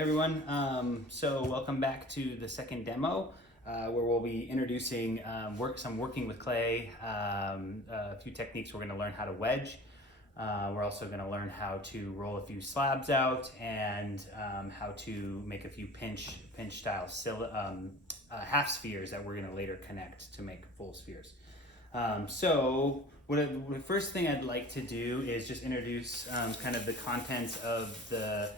Everyone, so welcome back to the second demo where we'll be introducing some working with clay, a few techniques. We're going to learn how to wedge. We're also going to learn how to roll a few slabs out and how to make a few pinch style half spheres that we're going to later connect to make full spheres. So the first thing I'd like to do is just introduce kind of the contents of the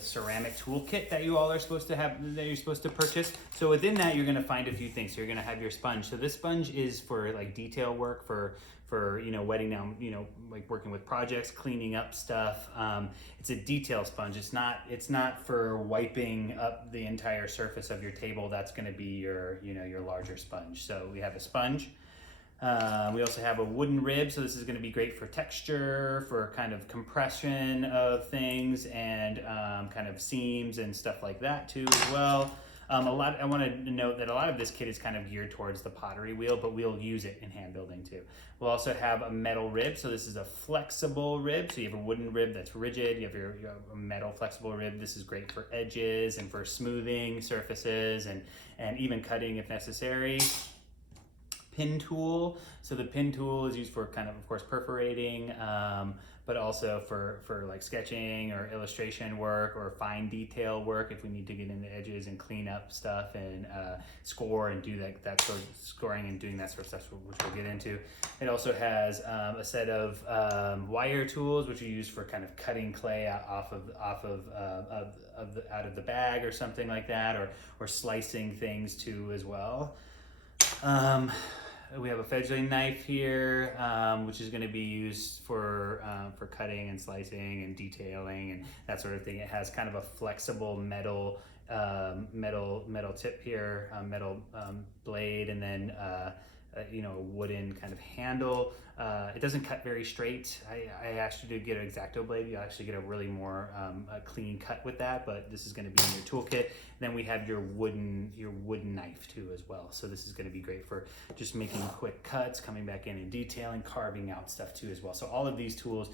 ceramic toolkit that you all are supposed to have, that you're supposed to purchase. So within that, you're going to find a few things. So you're going to have your sponge. So this sponge is for like detail work, for wetting down, like working with projects, cleaning up stuff. It's a detail sponge. It's not for wiping up the entire surface of your table. That's going to be your larger sponge. So we have a sponge. We also have a wooden rib, so this is going to be great for texture, for kind of compression of things, and kind of seams and stuff like that too as well. I want to note that a lot of this kit is kind of geared towards the pottery wheel, but we'll use it in hand building too. We'll also have a metal rib, so this is a flexible rib. So you have a wooden rib that's rigid, you have your metal flexible rib. This is great for edges and for smoothing surfaces and even cutting if necessary. Pin tool. So the pin tool is used for kind of course, perforating, but also for like sketching or illustration work or fine detail work if we need to get in the edges and clean up stuff and score and do that sort of scoring and doing that sort of stuff, which we'll get into. It also has a set of wire tools, which are used for kind of cutting clay out of the bag or something like that, or slicing things too as well. We have a fledgling knife here, which is going to be used for cutting and slicing and detailing and that sort of thing. It has kind of a flexible metal tip here, metal blade, and then a wooden kind of handle. It doesn't cut very straight. I asked you to get an X-Acto blade. You'll actually get a really more a clean cut with that, but this is going to be in your toolkit. Then we have your wooden knife too as well. So this is going to be great for just making quick cuts, coming back in and detailing, carving out stuff too as well. So all of these tools,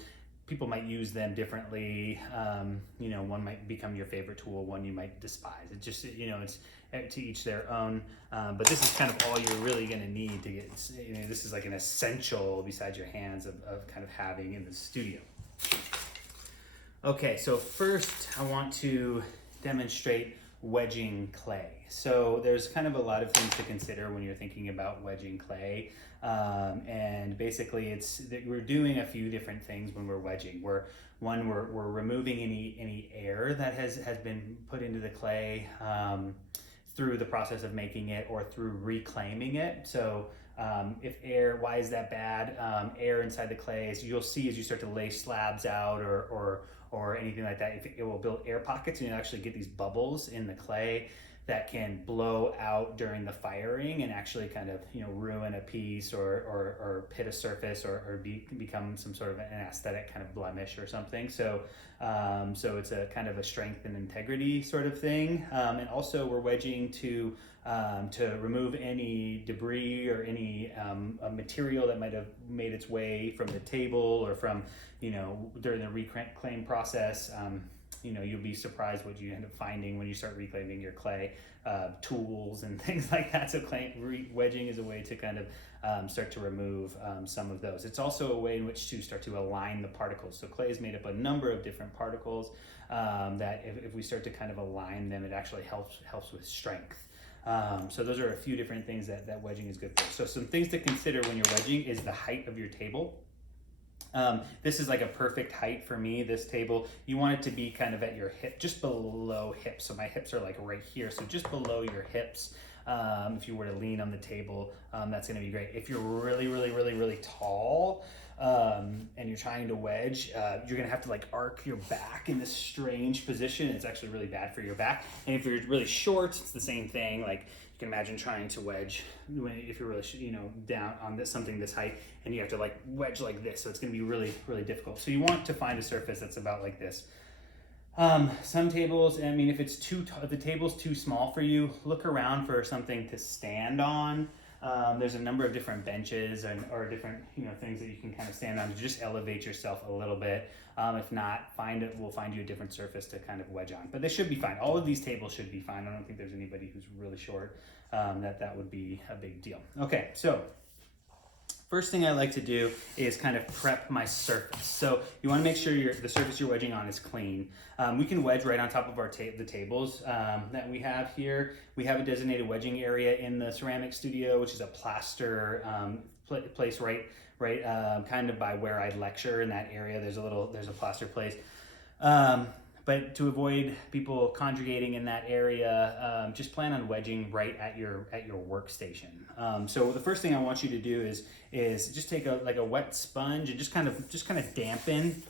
people might use them differently. One might become your favorite tool, one you might despise. It just, it's to each their own. But this is kind of all you're really going to need to get, this is like an essential besides your hands of kind of having in the studio. Okay, so first I want to demonstrate wedging clay. So there's kind of a lot of things to consider when you're thinking about wedging clay. And basically we're doing a few different things when we're wedging. We're removing any air that has been put into the clay through the process of making it or through reclaiming it. So why is that bad? Air inside the clay, as you'll see as you start to lay slabs out or anything like that, it will build air pockets, and you'll actually get these bubbles in the clay that can blow out during the firing and actually kind of ruin a piece or pit a surface or become some sort of an aesthetic kind of blemish or something. So it's a kind of a strength and integrity sort of thing. And also we're wedging to remove any debris or any material that might have made its way from the table or from during the reclaim process. You'll be surprised what you end up finding when you start reclaiming your clay, tools and things like that. So wedging is a way to kind of start to remove some of those. It's also a way in which to start to align the particles. So clay is made up of a number of different particles that if we start to kind of align them, it actually helps with strength. So those are a few different things that wedging is good for. So some things to consider when you're wedging is the height of your table. This is like a perfect height for me, this table. You want it to be kind of at your hip, just below hips. So my hips are like right here. So just below your hips, if you were to lean on the table, that's gonna be great. If you're really, really, really, really tall, and you're trying to wedge, you're gonna have to like arc your back in this strange position. It's actually really bad for your back. And if you're really short, it's the same thing. Like you can imagine trying to wedge if you're really, down on something this height, and you have to like wedge like this. So it's gonna be really, really difficult. So you want to find a surface that's about like this. Some tables, if the table's too small for you, look around for something to stand on. There's a number of different benches or different things that you can kind of stand on to just elevate yourself a little bit. If not, we'll find you a different surface to kind of wedge on. But they should be fine. All of these tables should be fine. I don't think there's anybody who's really short that would be a big deal. Okay, so first thing I like to do is kind of prep my surface. So you want to make sure the surface you're wedging on is clean. We can wedge right on top of the tables that we have here. We have a designated wedging area in the ceramic studio, which is a plaster place right kind of by where I lecture in that area. There's a plaster place. But to avoid people congregating in that area, just plan on wedging right at your workstation. So the first thing I want you to do is just take a wet sponge and just kind of dampen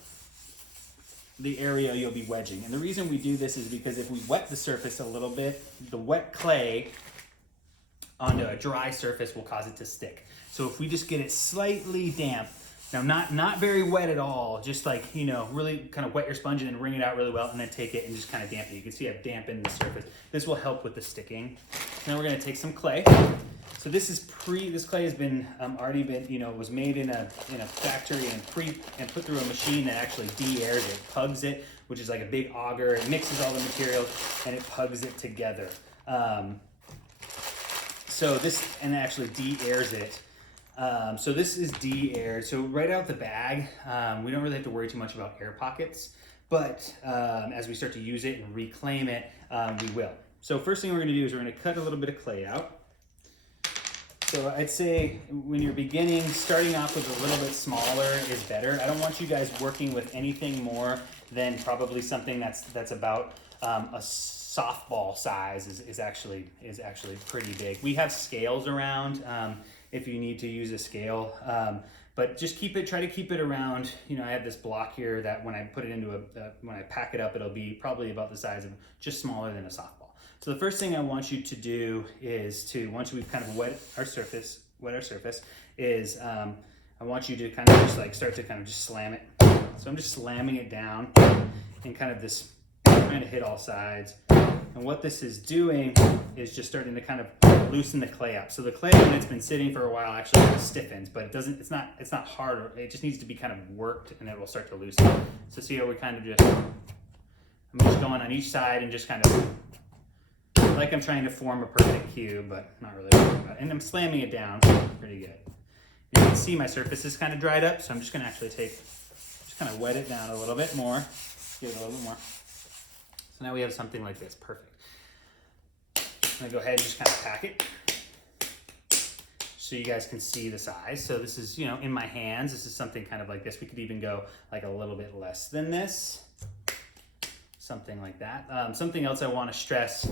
the area you'll be wedging. And the reason we do this is because if we wet the surface a little bit, the wet clay onto a dry surface will cause it to stick. So if we just get it slightly damp, now not very wet at all, just like, really kind of wet your sponge and then wring it out really well and then take it and just kind of dampen it. You can see I've dampened the surface. This will help with the sticking. Now we're gonna take some clay. So this clay has been already been, was made in a factory and put through a machine that actually de-airs it, pugs it, which is like a big auger. It mixes all the materials and it pugs it together. And it actually de-airs it. So this is de-aired. So right out the bag, we don't really have to worry too much about air pockets, but as we start to use it and reclaim it, we will. So first thing we're gonna do is we're gonna cut a little bit of clay out. So I'd say when you're beginning, starting off with a little bit smaller is better. I don't want you guys working with anything more than probably something that's about a softball size is actually pretty big. We have scales around if you need to use a scale, but just try to keep it around. I have this block here that when I put it into when I pack it up, it'll be probably about the size of just smaller than a softball. So the first thing I want you to do is once we've kind of wet our surface, is I want you to kind of just start to kind of just slam it. So I'm just slamming it down in kind of this, trying to hit all sides. And what this is doing is just starting to kind of loosen the clay up. So the clay, when it's been sitting for a while, actually kind of stiffens, but it's not hard. It just needs to be kind of worked and it will start to loosen. So see how we kind of I'm just going on each side and just kind of, like I'm trying to form a perfect cube, but not really working about it. And I'm slamming it down pretty good. You can see my surface is kind of dried up, so I'm just gonna actually just kind of wet it down a little bit more, give it a little bit more. So now we have something like this, perfect. I'm gonna go ahead and just kind of pack it so you guys can see the size. So this is, in my hands, this is something kind of like this. We could even go like a little bit less than this, something like that. Something else I wanna stress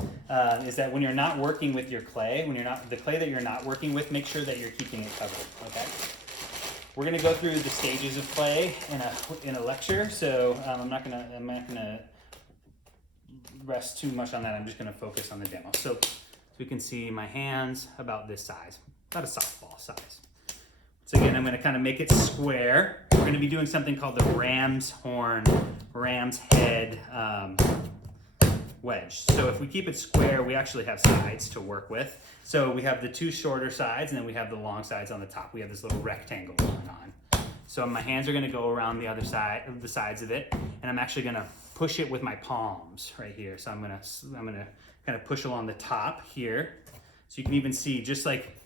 is that when you're not working with your clay, the clay that you're not working with, make sure that you're keeping it covered, okay? We're gonna go through the stages of clay in a lecture, so I'm not gonna rest too much on that. I'm just gonna focus on the demo. So we can see my hands about this size, about a softball size. So again, I'm gonna kind of make it square. We're gonna be doing something called the ram's head wedge. So if we keep it square, we actually have sides to work with. So we have the two shorter sides and then we have the long sides on the top. We have this little rectangle going on. So my hands are gonna go around the other side of the sides of it, and I'm actually gonna push it with my palms right here. So I'm gonna kind of push along the top here. So you can even see, just like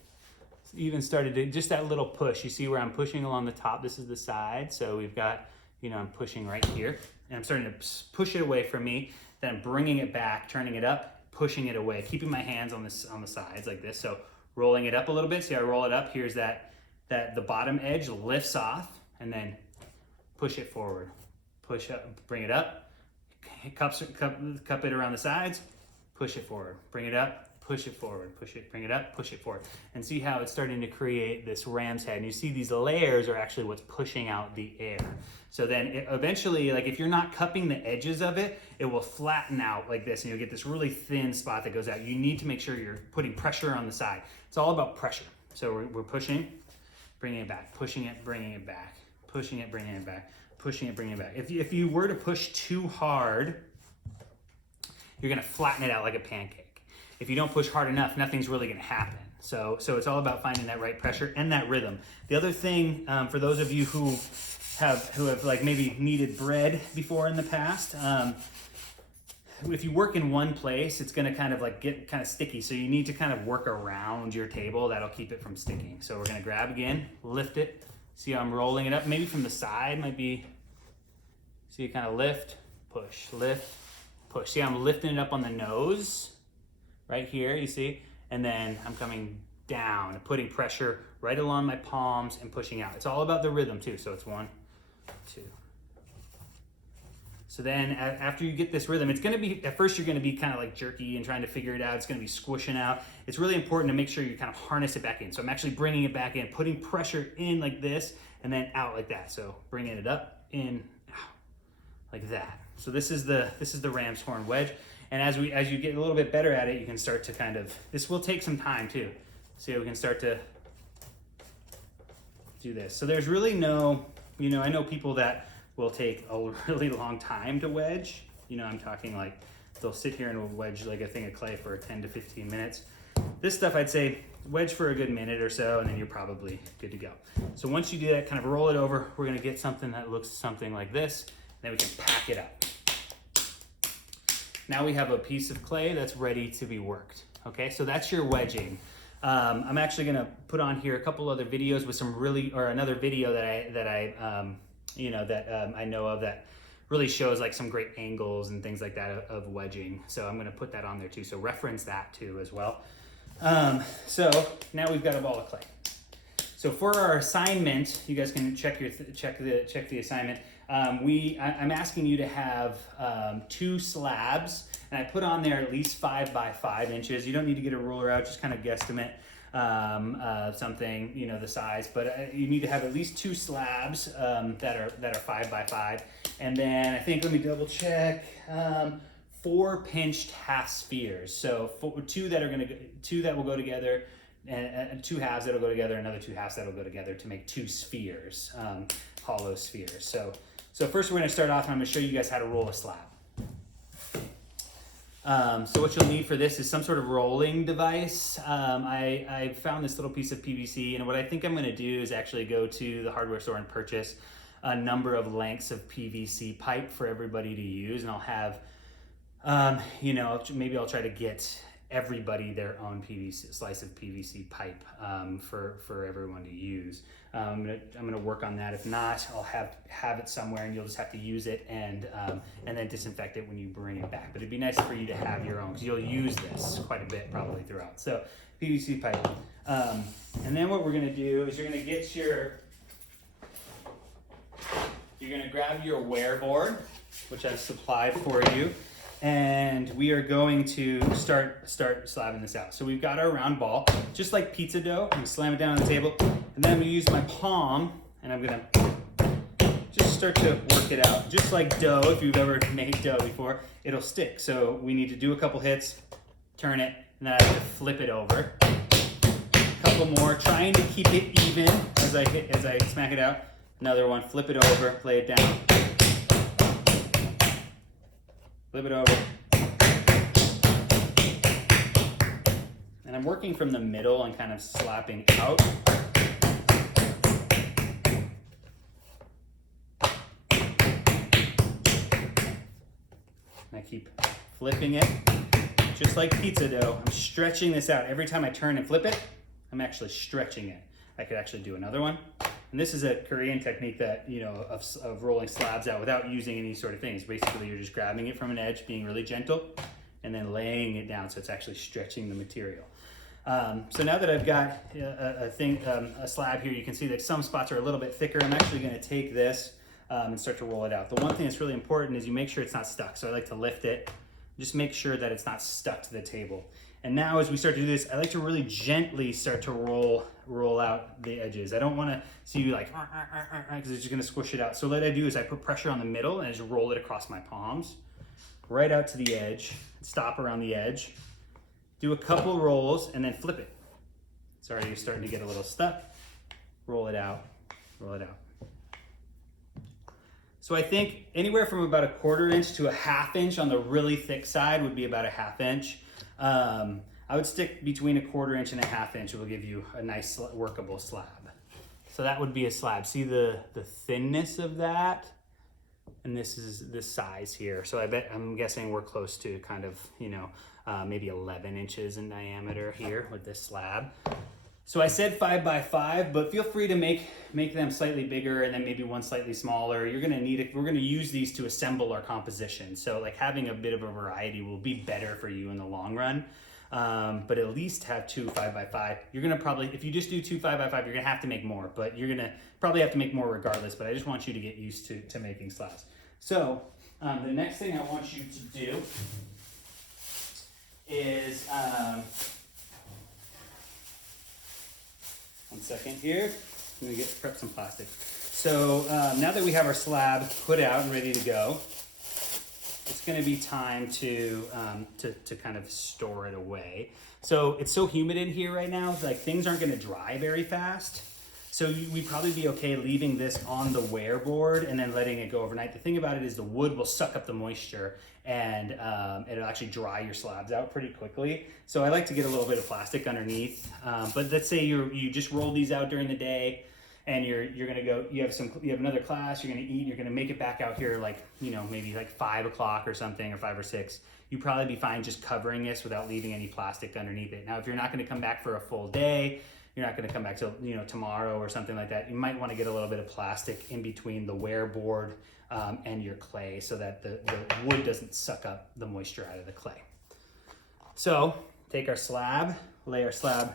even started to, just that little push. You see where I'm pushing along the top? This is the side. So we've got, I'm pushing right here and I'm starting to push it away from me. Then I'm bringing it back, turning it up, pushing it away, keeping my hands on the sides like this. So rolling it up a little bit. See how I roll it up? Here's that the bottom edge lifts off, and then push it forward. Push up, bring it up, cup it around the sides, push it forward, bring it up, push it forward, push it, bring it up, push it forward. And see how it's starting to create this ram's head. And you see these layers are actually what's pushing out the air. So then eventually, like if you're not cupping the edges of it, it will flatten out like this and you'll get this really thin spot that goes out. You need to make sure you're putting pressure on the side. It's all about pressure. So we're pushing, bringing it back, pushing it, bringing it back, pushing it, bringing it back, pushing it, bringing it back. If you were to push too hard, you're gonna flatten it out like a pancake. If you don't push hard enough, nothing's really gonna happen. So it's all about finding that right pressure and that rhythm. The other thing, for those of you who have like maybe kneaded bread before in the past, if you work in one place, it's gonna kind of like get kind of sticky. So you need to kind of work around your table. That'll keep it from sticking. So we're gonna grab again, lift it. See how I'm rolling it up? Maybe from the side might be, see you kind of lift, push, lift, push. See how I'm lifting it up on the nose, right here, you see? And then I'm coming down and putting pressure right along my palms and pushing out. It's all about the rhythm too. So it's 1, 2. So then after you get this rhythm, it's gonna be, at first you're gonna be kind of like jerky and trying to figure it out. It's gonna be squishing out. It's really important to make sure you kind of harness it back in. So I'm actually bringing it back in, putting pressure in like this and then out like that. So bringing it up, in, out, like that. So this is the ram's horn wedge. And as you get a little bit better at it, you can start to kind of, this will take some time too. See how we can start to do this. So there's really no, I know people that will take a really long time to wedge. I'm talking like they'll sit here and wedge like a thing of clay for 10 to 15 minutes. This stuff I'd say wedge for a good minute or so and then you're probably good to go. So once you do that, kind of roll it over, we're gonna get something that looks something like this. Then we can pack it up. Now we have a piece of clay that's ready to be worked. Okay, so that's your wedging. I'm actually gonna put on here a couple other videos with some another video that I know of that really shows like some great angles and things like that of wedging. So I'm gonna put that on there too. So reference that too as well. So now we've got a ball of clay. So for our assignment, you guys can check the assignment. I'm asking you to have 2 slabs, and I put on there at least 5 by 5 inches. You don't need to get a ruler out, just kind of guesstimate something, the size. But you need to have at least 2 slabs that are 5 by 5, and then I think, let me double check. 4 pinched half spheres. So 2 that will go together. And 2 halves that'll go together, another 2 halves that'll go together to make 2 spheres, hollow spheres. So first we're gonna start off and I'm gonna show you guys how to roll a slab. So what you'll need for this is some sort of rolling device. I found this little piece of PVC, and what I think I'm gonna do is actually go to the hardware store and purchase a number of lengths of PVC pipe for everybody to use, and I'll have, maybe I'll try to get everybody their own slice of PVC pipe for everyone to use. I'm gonna work on that. If not, I'll have it somewhere, and you'll just have to use it and then disinfect it when you bring it back. But it'd be nice for you to have your own because you'll use this quite a bit probably throughout. So PVC pipe, and then what we're gonna do is you're gonna grab your wear board, which I've supplied for you. And we are going to start slabbing this out. So we've got our round ball, just like pizza dough. I'm gonna slam it down on the table, and then I'm gonna use my palm, and I'm gonna just start to work it out. Just like dough, if you've ever made dough before, it'll stick. So we need to do a couple hits, turn it, and then I have to flip it over. A couple more, trying to keep it even as I smack it out. Another one, flip it over, lay it down. Flip it over. And I'm working from the middle and kind of slapping out. And I keep flipping it, just like pizza dough. I'm stretching this out. Every time I turn and flip it, I'm actually stretching it. I could actually do another one. And this is a Korean technique that, of rolling slabs out without using any sort of things. Basically, you're just grabbing it from an edge, being really gentle, and then laying it down so it's actually stretching the material. So now that I've got a slab here, you can see that some spots are a little bit thicker. I'm actually going to take this and start to roll it out. The one thing that's really important is you make sure it's not stuck. So I like to lift it, just make sure that it's not stuck to the table. And now as we start to do this, I like to really gently start to roll out the edges. I don't want to see you like, because it's just going to squish it out. So what I do is I put pressure on the middle and I just roll it across my palms, right out to the edge, stop around the edge, do a couple rolls, and then flip it. It's already starting to get a little stuck. Roll it out, roll it out. So I think anywhere from about a 1/4 inch to a 1/2 inch on the really thick side would be about a 1/2 inch. I would stick between 1/4 inch and 1/2 inch. It will give you a nice workable slab. So that would be a slab. See the thinness of that? And this is the size here. So I'm guessing we're close to kind of, you know, maybe 11 inches in diameter here with this slab. So I said 5 by 5, but feel free to make them slightly bigger and then maybe one slightly smaller. You're gonna need it. We're gonna use these to assemble our composition. So like having a bit of a variety will be better for you in the long run. But at least have 2 5 by 5. You're gonna probably, if you just do 2 5 by 5, you're gonna have to make more, but you're gonna probably have to make more regardless, but I just want you to get used to making slabs. So the next thing I want you to do is, one second here, I'm gonna prep some plastic. So now that we have our slab put out and ready to go, it's going to be time to kind of store it away. So it's so humid in here right now, like things aren't going to dry very fast. So we'd probably be okay leaving this on the wear board and then letting it go overnight. The thing about it is the wood will suck up the moisture and it'll actually dry your slabs out pretty quickly. So I like to get a little bit of plastic underneath. But let's say you just roll these out during the day, and you're gonna go, you have another class, you're gonna eat, you're gonna make it back out here like, you know, maybe like 5 o'clock or something, or 5 or 6. You'd probably be fine just covering this without leaving any plastic underneath it. Now, if you're not gonna come back for a full day, you're not gonna come back till, you know, tomorrow or something like that, you might wanna get a little bit of plastic in between the wear board and your clay so that the wood doesn't suck up the moisture out of the clay. So take our slab, lay our slab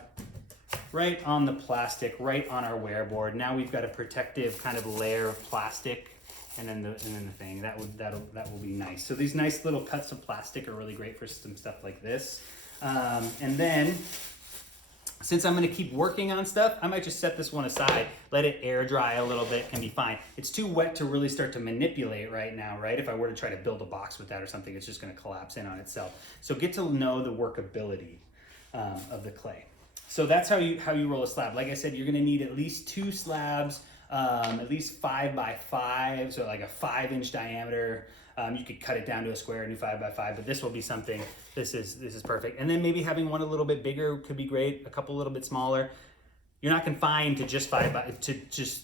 right on the plastic, right on our wear board. Now we've got a protective kind of layer of plastic, and then the thing that will be nice. So these nice little cuts of plastic are really great for some stuff like this. And then, since I'm going to keep working on stuff, I might just set this one aside, let it air dry a little bit, and be fine. It's too wet to really start to manipulate right now, right? If I were to try to build a box with that or something, it's just going to collapse in on itself. So get to know the workability of the clay. So that's how you roll a slab. Like I said, you're gonna need at least 2 slabs, at least 5 by 5, so like a 5-inch diameter. You could cut it down to a square and do 5 by 5, but this will be something, this is perfect. And then maybe having one a little bit bigger could be great, a couple a little bit smaller. You're not confined to just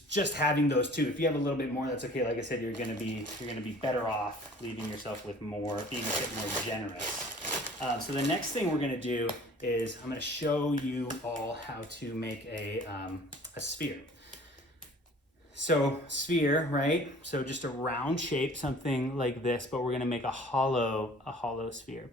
just having those 2. If you have a little bit more, that's okay. Like I said, you're gonna be better off leaving yourself with more, being a bit more generous. So the next thing we're gonna do is I'm gonna show you all how to make a sphere. So sphere, right? So just a round shape, something like this, but we're gonna make a hollow sphere.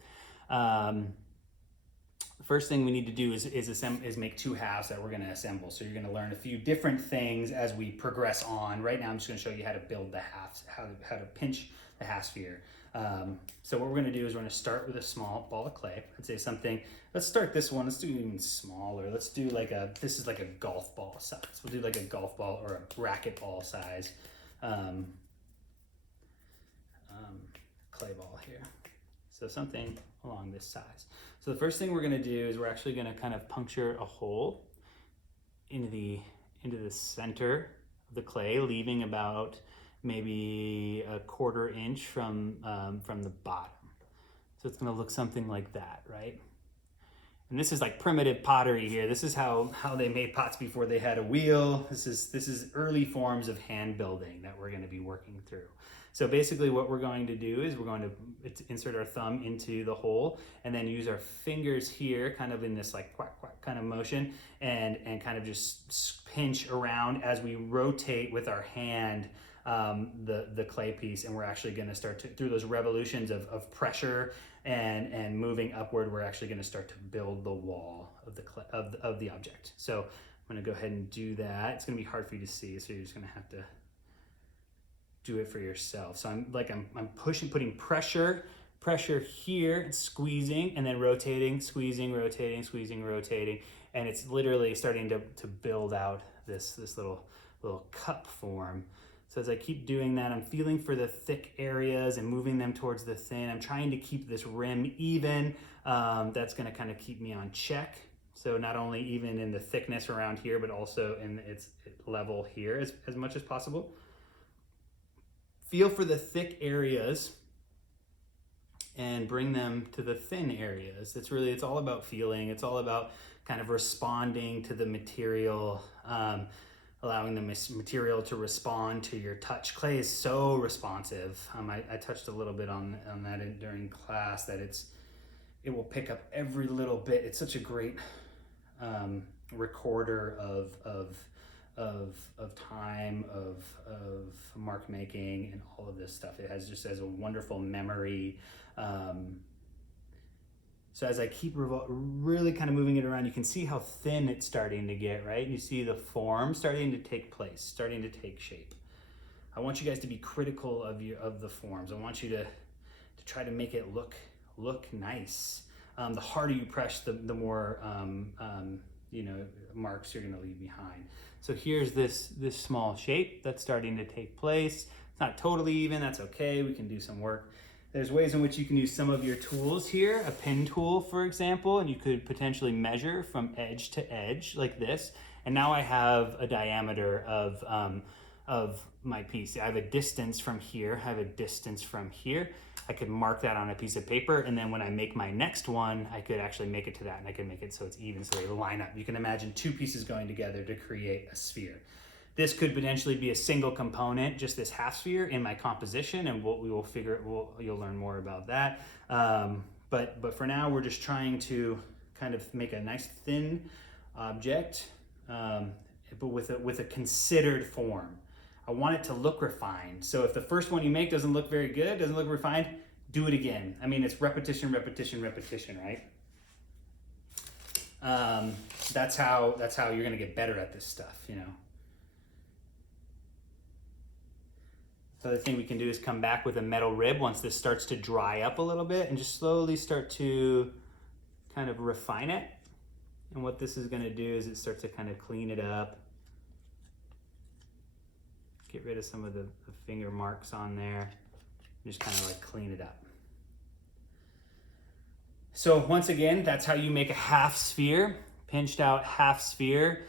First thing we need to do is make 2 halves that we're gonna assemble. So you're gonna learn a few different things as we progress on. Right now I'm just gonna show you how to build the halves, how to pinch the half sphere. So what we're gonna do is we're gonna start with a small ball of clay. I'd say something, let's start this one, let's do even smaller. Let's do this is like a golf ball size. We'll do like a golf ball or a racquetball size clay ball here. So something along this size. So the first thing we're gonna do is we're actually gonna kind of puncture a hole into the center of the clay, leaving about maybe a 1/4 inch from the bottom. So it's gonna look something like that, right? And this is like primitive pottery here. This is how they made pots before they had a wheel. This is early forms of hand building that we're gonna be working through. So basically what we're going to do is we're going to insert our thumb into the hole and then use our fingers here kind of in this like quack quack kind of motion and kind of just pinch around as we rotate with our hand the clay piece, and we're actually going to start to, through those revolutions of pressure and moving upward, we're actually going to start to build the wall of the clay, of the object. So I'm going to go ahead and do that. It's going to be hard for you to see, so you're just going to have to do it for yourself. So I'm putting pressure here and squeezing, and then rotating, squeezing, rotating, squeezing, rotating, and it's literally starting to build out this little cup form. So as I keep doing that, I'm feeling for the thick areas and moving them towards the thin. I'm trying to keep this rim even. That's gonna kind of keep me on check. So not only even in the thickness around here, but also in its level here as much as possible. Feel for the thick areas and bring them to the thin areas. It's all about feeling. It's all about kind of responding to the material, allowing the material to respond to your touch. Clay is so responsive. I touched a little bit on that during class, that it will pick up every little bit. It's such a great recorder of time, of mark making, and all of this stuff. It has a wonderful memory. So as I keep really kind of moving it around, you can see how thin it's starting to get, right? You see the form starting to take place, starting to take shape. I want you guys to be critical of the forms. I want you to try to make it look nice. The harder you press, the more marks you're gonna leave behind. So here's this small shape that's starting to take place. It's not totally even, that's okay, we can do some work. There's ways in which you can use some of your tools here, a pin tool, for example, and you could potentially measure from edge to edge like this. And now I have a diameter of my piece. I have a distance from here, I have a distance from here. I could mark that on a piece of paper, and then when I make my next one, I could actually make it to that, and I can make it so it's even, so they line up. You can imagine two pieces going together to create a sphere. This could potentially be a single component, just this half sphere in my composition, and you'll learn more about that. But for now, we're just trying to kind of make a nice thin object, but with a considered form. I want it to look refined. So if the first one you make doesn't look very good, doesn't look refined, do it again. I mean, it's repetition, repetition, repetition, right? That's how you're gonna get better at this stuff, you know. The other thing we can do is come back with a metal rib once this starts to dry up a little bit, and just slowly start to kind of refine it. And what this is gonna do is it starts to kind of clean it up. Get rid of some of the finger marks on there. Just kind of like clean it up. So once again, that's how you make a half sphere, pinched out half sphere,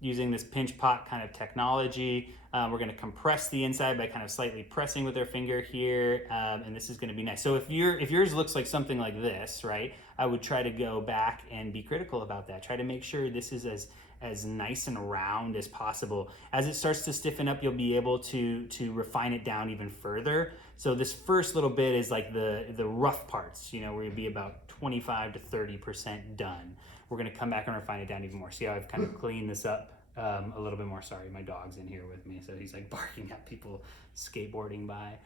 using this pinch pot kind of technology. We're gonna compress the inside by kind of slightly pressing with our finger here, and this is gonna be nice. So if yours looks like something like this, right, I would try to go back and be critical about that. Try to make sure this is as nice and round as possible. As it starts to stiffen up, you'll be able to refine it down even further. So this first little bit is like the rough parts, you know, where you'll be about 25 to 30% done. We're gonna come back and refine it down even more. See how I've kind of cleaned this up a little bit more. Sorry, my dog's in here with me, so he's like barking at people skateboarding by.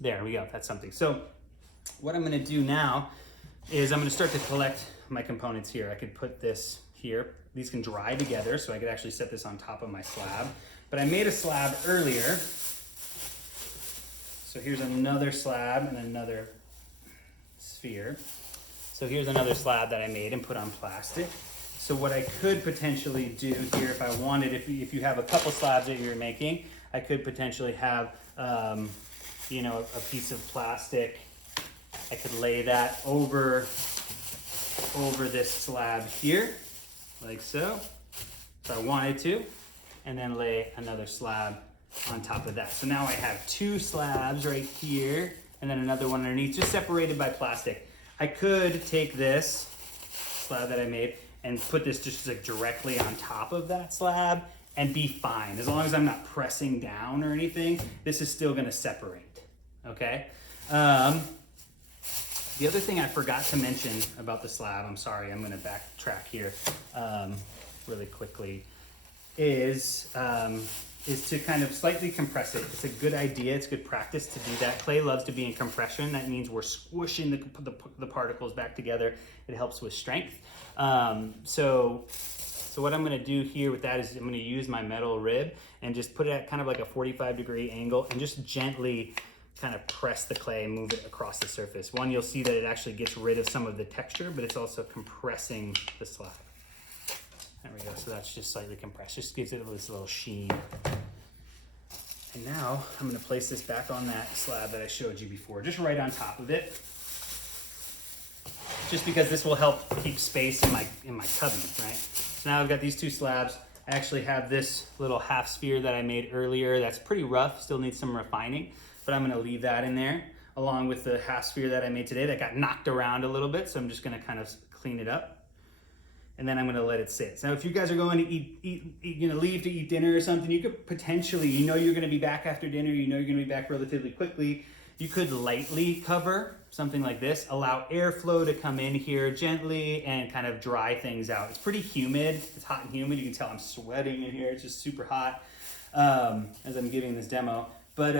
There we go, that's something. So what I'm gonna do now is I'm gonna start to collect my components here. I could put this here. These can dry together, so I could actually set this on top of my slab. But I made a slab earlier. So here's another slab and another sphere. So here's another slab that I made and put on plastic. So what I could potentially do here, if I wanted, if you have a couple slabs that you're making, I could potentially have, a piece of plastic. I could lay that over this slab here, like so, if I wanted to, and then lay another slab on top of that. So now I have two slabs right here, and then another one underneath, just separated by plastic. I could take this slab that I made and put this just like directly on top of that slab and be fine. As long as I'm not pressing down or anything, this is still gonna separate, okay? The other thing I forgot to mention about the slab, I'm sorry, I'm gonna backtrack here really quickly, is to kind of slightly compress it. It's a good idea, it's good practice to do that. Clay loves to be in compression. That means we're squishing the particles back together. It helps with strength. So what I'm gonna do here with that is I'm gonna use my metal rib and just put it at kind of like a 45-degree angle and just gently kind of press the clay and move it across the surface. One, you'll see that it actually gets rid of some of the texture, but it's also compressing the slab. There we go, so that's just slightly compressed. Just gives it this little sheen. And now I'm gonna place this back on that slab that I showed you before, just right on top of it. Just because this will help keep space in my cubby, right? So now I've got these two slabs. I actually have this little half sphere that I made earlier that's pretty rough, still needs some refining, but I'm gonna leave that in there along with the half sphere that I made today that got knocked around a little bit, so I'm just gonna kind of clean it up. And then I'm gonna let it sit. So if you guys are going to leave to eat dinner or something, you could potentially, you're gonna be back after dinner, you're gonna be back relatively quickly, you could lightly cover something like this, allow airflow to come in here gently and kind of dry things out. It's pretty humid, it's hot and humid. You can tell I'm sweating in here, it's just super hot as I'm giving this demo. But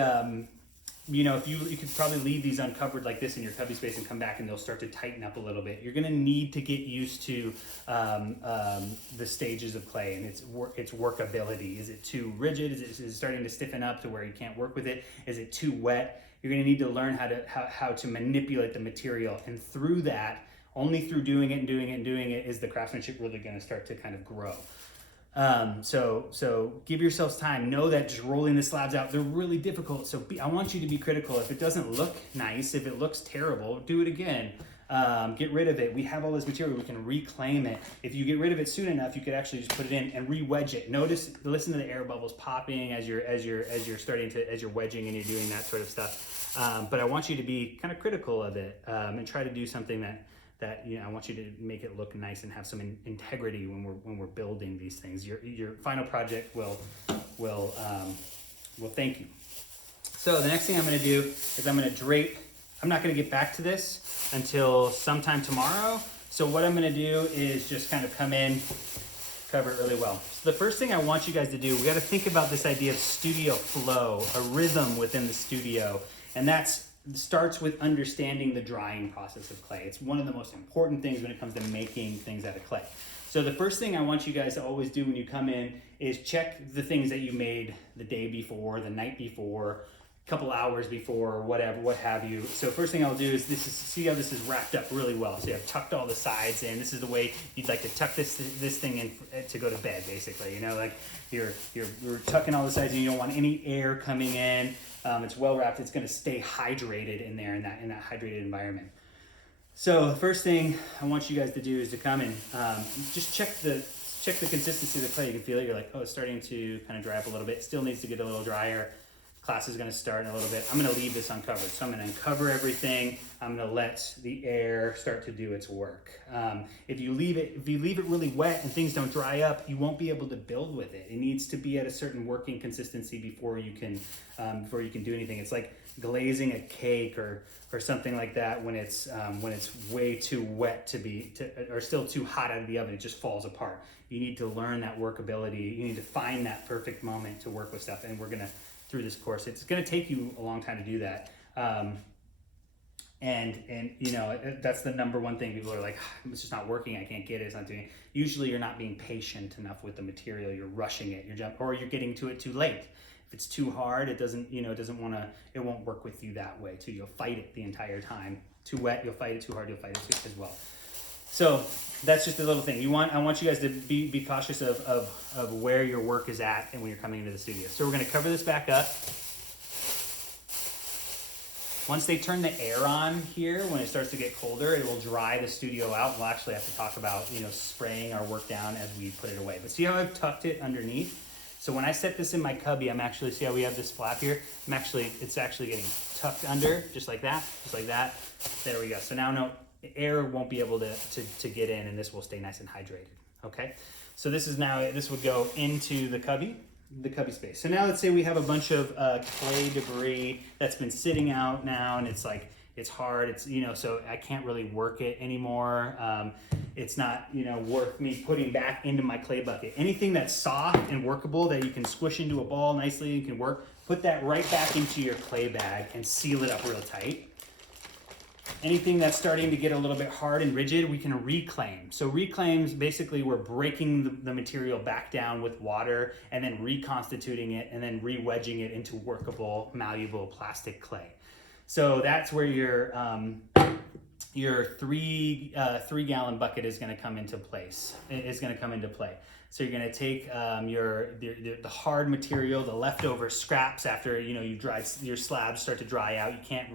if you could probably leave these uncovered like this in your cubby space and come back and they'll start to tighten up a little bit. You're gonna need to get used to the stages of clay and its workability. Is it too rigid? Is it starting to stiffen up to where you can't work with it? Is it too wet? You're gonna need to learn how to manipulate the material, and through that, only through doing it is the craftsmanship really gonna start to kind of grow. So give yourselves time. Know that just rolling the slabs out, they're really difficult. So I want you to be critical. If it doesn't look nice, if it looks terrible, do it again. Get rid of it. We have all this material, we can reclaim it. If you get rid of it soon enough, you could actually just put it in and re-wedge it. Listen to the air bubbles popping as you're wedging and you're doing that sort of stuff. But I want you to be kind of critical of it and try to do something that I want you to make it look nice and have some integrity when we're building these things. Your final project will thank you. So the next thing I'm going to do is I'm going to drape. I'm not going to get back to this until sometime tomorrow. So what I'm going to do is just kind of come in, cover it really well. So the first thing I want you guys to do, we got to think about this idea of studio flow, a rhythm within the studio, and that's starts with understanding the drying process of clay. It's one of the most important things when it comes to making things out of clay. So the first thing I want you guys to always do when you come in is check the things that you made the day before, the night before, a couple hours before, whatever, what have you. So first thing I'll do is see how this is wrapped up really well. So I've tucked all the sides in. This is the way you'd like to tuck this thing in to go to bed, basically. Like you're tucking all the sides and you don't want any air coming in. It's well wrapped. It's going to stay hydrated in there in that hydrated environment. So the first thing I want you guys to do is to come and just check the consistency of the clay. You can feel it. You're like, oh, it's starting to kind of dry up a little bit. It still needs to get a little drier. Class is going to start in a little bit. I'm going to leave this uncovered. So I'm going to uncover everything. I'm going to let the air start to do its work. If you leave it really wet and things don't dry up, you won't be able to build with it. It needs to be at a certain working consistency before you can do anything. It's like glazing a cake or something like that when it's way too wet or still too hot out of the oven. It just falls apart. You need to learn that workability. You need to find that perfect moment to work with stuff. And we're gonna through this course. It's going to take you a long time to do that. And that's the number one thing. People are like, it's just not working. I can't get it. It's not doing it. Usually you're not being patient enough with the material. You're rushing it. Or you're getting to it too late. If it's too hard, it won't work with you that way too. You'll fight it the entire time. Too wet, you'll fight it. Too hard, you'll fight it too as well. So that's just a little thing. I want you guys to be cautious of where your work is at and when you're coming into the studio. So we're going to cover this back up. Once they turn the air on here, when it starts to get colder, it will dry the studio out. We'll actually have to talk about spraying our work down as we put it away. But see how I've tucked it underneath? So when I set this in my cubby, see how we have this flap here? It's actually getting tucked under, just like that. There we go. So now air won't be able to get in, and this will stay nice and hydrated. Okay, so this would go into the cubby space. So now let's say we have a bunch of clay debris that's been sitting out now, and it's hard. So I can't really work it anymore. It's not worth me putting back into my clay bucket. Anything that's soft and workable that you can squish into a ball nicely, you can work. Put that right back into your clay bag and seal it up real tight. Anything that's starting to get a little bit hard and rigid, we can reclaim. So reclaims, basically we're breaking the material back down with water and then reconstituting it and then re-wedging it into workable, malleable plastic clay. So that's where your 3-gallon bucket is going to come into place. So you're going to take the hard material, the leftover scraps after your slabs start to dry out. You can't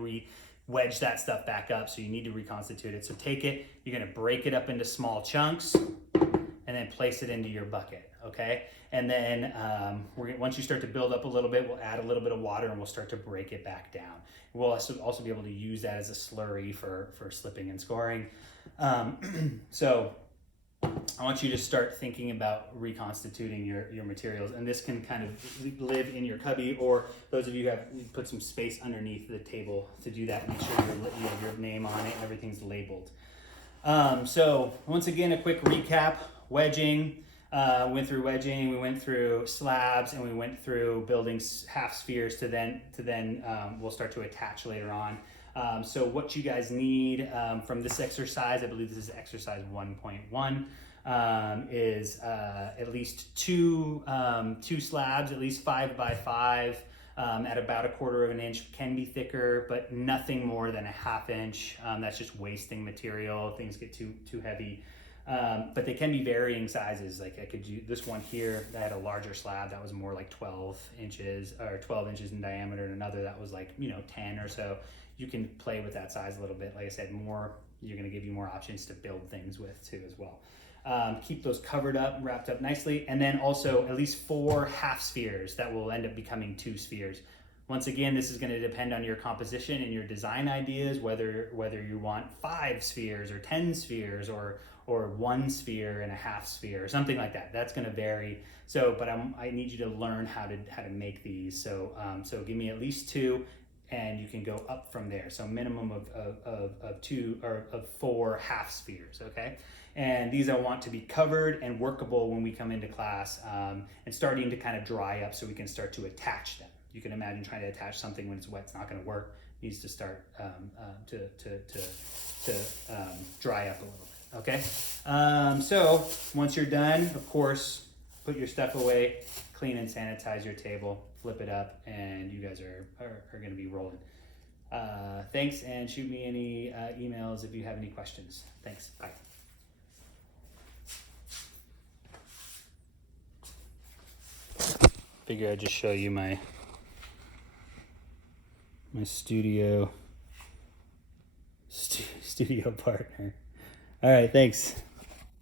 wedge that stuff back up, so you need to reconstitute it. So take it, you're going to break it up into small chunks and then place it into your bucket. okay? And then once you start to build up a little bit, we'll add a little bit of water and we'll start to break it back down. We'll also be able to use that as a slurry for slipping and scoring. So I want you to start thinking about reconstituting your materials, and this can kind of live in your cubby, or those of you who have put some space underneath the table to do that. Make sure you have your name on it and everything's labeled. So once again, a quick recap. Wedging, went through wedging, we went through slabs, and we went through building half spheres to then we'll start to attach later on. So what you guys need from this exercise, I believe this is exercise 1.1, is at least two slabs, at least 5 by 5, at about 1/4 inch, can be thicker, but nothing more than 1/2 inch. That's just wasting material. Things get too heavy. But they can be varying sizes. Like I could do this one here that had a larger slab that was more like 12 inches or 12 inches in diameter, and another that was like 10 or so. You can play with that size a little bit. Like I said, you're going to give you more options to build things with too as well. Keep those covered up, wrapped up nicely, and then also at least 4 half spheres that will end up becoming 2 spheres. Once again, this is going to depend on your composition and your design ideas, whether you want 5 spheres or 10 spheres or 1 sphere and a half sphere or something like that. That's going to vary. So, but I need you to learn how to make these. So give me at least 2. And you can go up from there. So minimum of 2 or of 4 half spheres, okay? And these I want to be covered and workable when we come into class, and starting to kind of dry up so we can start to attach them. You can imagine trying to attach something when it's wet, it's not gonna work. It needs to start to dry up a little bit, okay? So once you're done, of course, put your stuff away, clean and sanitize your table, flip it up, and you guys are going to be rolling. Thanks, and shoot me any emails if you have any questions. Thanks. Bye. Figure I'd just show you my studio partner. All right, thanks.